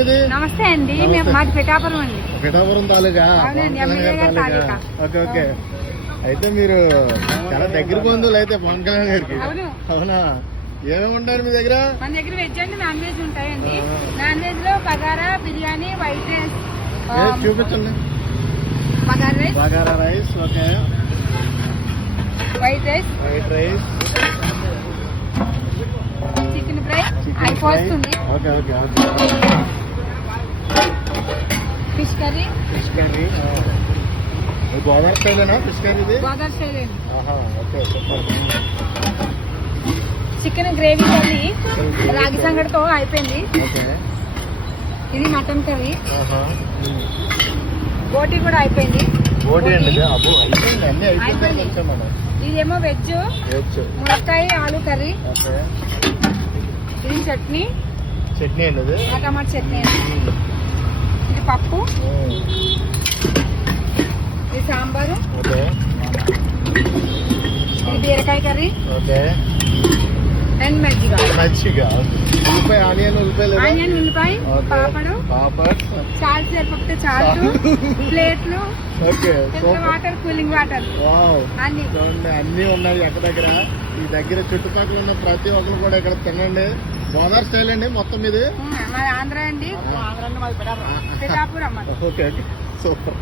మీది? నమస్తే అండి, మాది పిఠాపురం అండి. పిఠాపురం తాలూకా. Okay okay. అయితే మీరు చాలా దగ్గర బంధువులు అయితే పవన్ కళ్యాణ్ గారికి. అవునా? ఏమేమి ఉంటారు మీ దగ్గర? మన దగ్గర వెజ్ అండ్ నాన్ వెజ్ ఉంటాయండి. నాన్ వెజ్ లో బగారా, బిర్యానీ, వైట్ రైస్. చూపించండి. Bagara rice. Okay. White rice, chicken fry అయిపోతుంది. ఓకే. Fish curry. గోదావరి స్టైలేనా ఫిష్ కర్రీ? గోదావరి స్టైల్ అండి. Okay. Super. Chicken gravy curry ragi సంగటితో అయిపోయింది. ఇది మటన్ కర్రీ. బోటీ కూడా అయిపోయింది. ఇదేమో వెజ్, మునక్కాయ ఆలు కర్రీ. ఇది చట్నీ అండి, టమాటా చట్నీ. ఇది పప్పు. ఇది సాంబారు. ఇది బీరకాయ కర్రీ అండ్ మజ్జిగ. ఆనియన్ ఉల్లిపాయ, పాపడ్, సాల్ట్ సరిపోతే సాల్ట్, ప్లేట్లు, వాటర్, కూలింగ్ వాటర్ అన్ని ఉన్నాయి ఎక్కడ దగ్గర. ఈ దగ్గర చుట్టుపక్కల ఉన్న ప్రతి ఒక్కరు కూడా ఇక్కడ తినండి. గోదావరి స్టైల్ అండి మొత్తం ఇది. ఆంధ్ర అండి, పిఠాపురం. ఓకే. సూపర్.